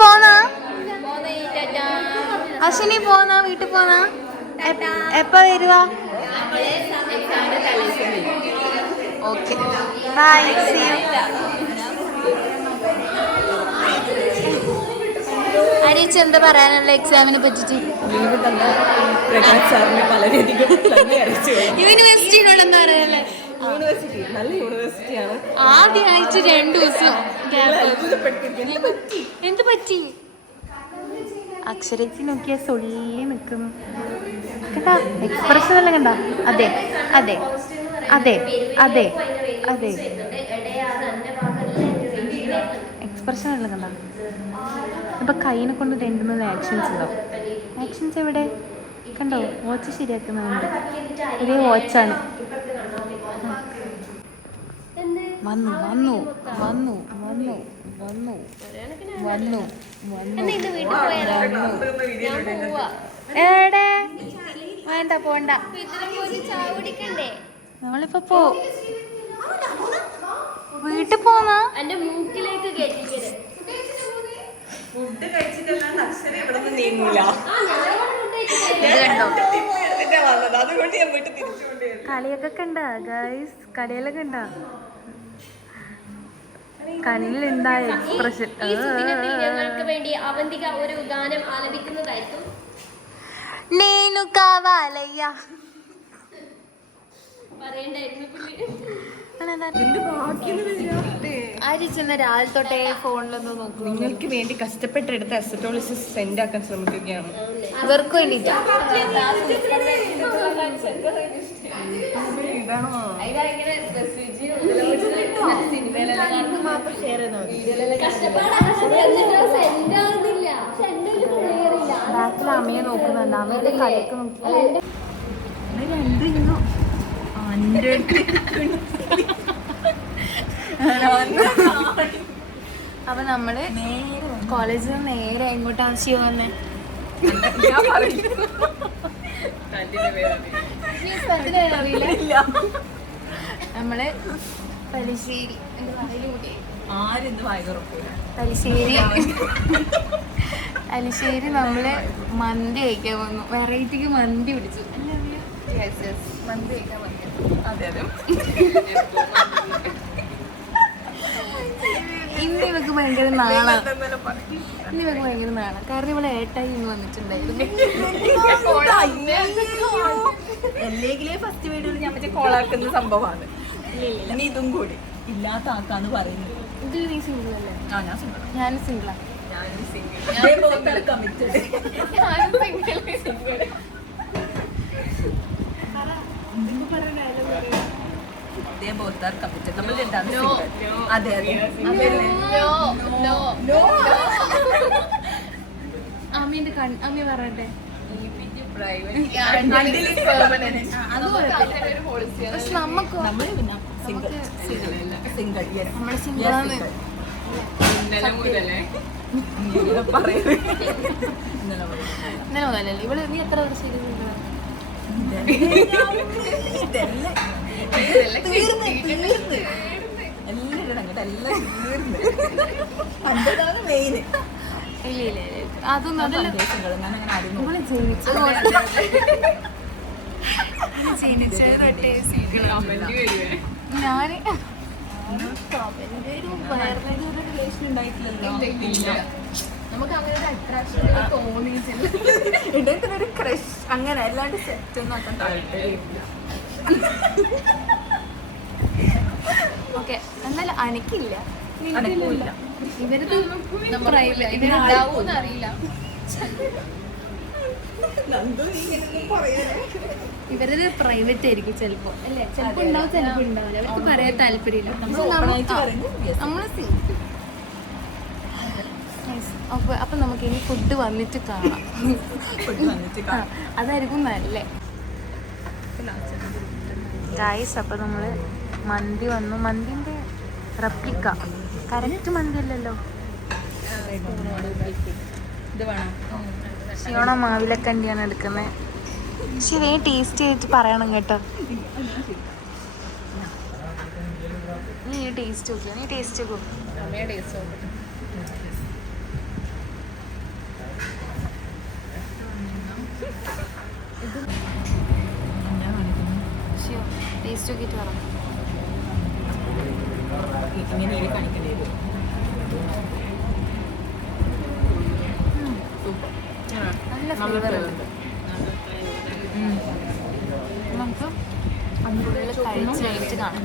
പോന്നാ? അശ്വിനി പോന്നാ? വീട്ടിൽ പോന്നാ? എപ്പ വരുവാ? ഓക്കെ. ബൈ സി അരിച്ച് എന്താ പറയാനുള്ള എക്സാമിനെ പറ്റിട്ട് യൂണിവേഴ്സിറ്റിയിലുള്ള എന്താ പറയാനുള്ളത് യൂണിവേഴ്സിറ്റി നല്ല യൂണിവേഴ്സിറ്റിയാണ് ആദ്യമായിട്ട് രണ്ടു ദിവസം എന്ത് പറ്റി? അക്ഷരത്തിൽ നോക്കിയാൽ സൊള്ളി നിൽക്കും. കണ്ടാ? എക്സ്പ്രഷൻ എല്ലാം കണ്ട? അതെ അതെ അതെ അതെ അതെ. എക്സ്പ്രഷൻ എല്ലാം കണ്ട? ഇപ്പൊ കൈനെ കൊണ്ട് രണ്ട് മൂന്ന് ആക്ഷൻസ് ഉണ്ടാവും ആക്ഷൻസ് എവിടെ? കണ്ടോ? വാച്ച് ശരിയാക്കുന്നുണ്ട് ഒരേ വാച്ചാണ് വന്നു വന്നു വന്നു വന്നു വന്നു വന്നു വന്നു എടേ വേണ്ട പോണ്ട. നമ്മളിപ്പോ പോ. വീട്ടിൽ പോന്നാ? എന്റെ മൂക്കിലേക്ക് ഫുഡ് കഴിച്ചിട്ടല്ലാണ്ട് അക്ഷരം ഇവിടെ നിന്ന് നീങ്ങൂല. ഇത് കണ്ടോ എടുത്തിട്ടാ വന്നത് അതുകൊണ്ട് ഞാൻ വീട്ടിൽ തിരിച്ചു കൊണ്ടുവരും കളിയൊക്കെ കണ്ട ഗൈസ് കളിയെല്ലാം കണ്ട കണ്ണിലുണ്ടായ എക്സ്പ്രഷൻ ഈ സുദിനത്തിൽ ഞങ്ങൾക്ക് വേണ്ടി അവന്തിക ഒരു ഗാനം ആലപിക്കുന്നതായിരിക്കും నేను కావాలయ్యా പറയണ്ടായിരുന്നു പുള്ളി ആര് ചെന്ന രാവിലെ തൊട്ടേ ഫോണിലൊന്ന് നോക്കും. നിങ്ങൾക്ക് വേണ്ടി കഷ്ടപ്പെട്ടെടുത്ത് അസറ്റോളിസിസ് സെൻഡ് ആക്കാൻ ശ്രമിക്കുകയാണ്. ഇവർക്ക് വേണ്ടിട്ടാ. ബാക്കിൽ അമ്മയെ നോക്കുന്നുണ്ട് അമ്മയുടെ കളിയൊക്കെ നോക്കി അപ്പൊ നമ്മൾ കോളേജിൽ നിന്ന് നേരെ എങ്ങോട്ടാണ് ആവശ്യം വന്നേ? അറിയില്ല. നമ്മൾ തലശ്ശേരി തലശ്ശേരി. തലശ്ശേരി നമ്മൾ മന്തി കഴിക്കാൻ വന്നു. വെറൈറ്റിക്ക് മന്തി പിടിച്ചു. മന്തി കഴിക്കാൻ വന്നു. അതെ അതെ ഇന്ന് ഇവക്ക് ഭയങ്കര നാളാ. ഇനി ഇവക്ക് ഭയങ്കര നാളാ. കാരണം ഇവിടെ ഏട്ടായി ഇന്ന് വന്നിട്ടുണ്ടായിരുന്നു. അല്ലെങ്കിലേ ഫസ്റ്റ് വീഡിയോയിൽ ഞാൻ മറ്റേ കോളാക്കുന്ന സംഭവമാണ്. ഇനി ഇതും കൂടി. ഇല്ലാത്ത ആക്കാന്ന് പറയുന്നത്. ഇത് നീ സിംഗിൾ അല്ലേ? ആ ഞാൻ സിംഗിൾ ഞാൻ സിംഗിളാ ഞാനും സിംഗിൾ committed. നമ്മൾ രണ്ടാമത് single. അതെ അമ്മേന്റെ അമ്മ പറയട്ടെ. ഇന്നലെ മുതലല്ലേ? ഇവൾ നീ എത്ര വർഷം അതൊന്നും അതല്ല ഞാൻ നമ്മൾ നമുക്ക് അങ്ങനെ ഒരു അട്രാക്ഷൻ തോന്നിയിട്ടില്ല. ഇടത്തിന് ക്രഷ് അങ്ങനെ അല്ലാണ്ട് സെറ്റ് ഒന്നും ആക്കാൻ താല്പര്യമില്ല. ഓക്കെ എന്നാലും അനക്കില്ല. അനക്കൂല്ല. ഇവരത് അറിയില്ല. ഇവരത് പ്രൈവറ്റ് ആയിരിക്കും ചിലപ്പോ. അല്ലെ? ചിലപ്പോ ഉണ്ടാവും ചിലപ്പോ ഉണ്ടാവില്ല. അവർക്ക് പറയാൻ താല്പര്യമില്ല. നമ്മൾ അപ്പൊ അപ്പൊ നമുക്ക് ഇനി ഫുഡ് വന്നിട്ട് കാണാം. ഫുഡ് വന്നിട്ട് ആ, അതായിരിക്കും നല്ലേ. ഗൈസ് അപ്പോൾ നമ്മൾ മന്തി വന്നു. മന്തിന്റെ റെപ്ലിക്ക കറക്റ്റ് മന്തി അല്ലല്ലോ ഷീണ മാവിലക്കണ്ടിയാണ് എടുക്കുന്നത് പക്ഷെ വേഗം ടേസ്റ്റ് ചെയ്തിട്ട് പറയണം കേട്ടോ. നീ ടേസ്റ്റ് നോക്കിയോ നീ ടേസ്റ്റ് നോക്കൂ. ഇത് ടേസ്റ്റ് നോക്കിയിട്ട് പറ നല്ല ഫ്ലേവർ ഉണ്ട്. നമുക്ക് കഴിച്ച് കഴിഞ്ഞിട്ട് കാണാം.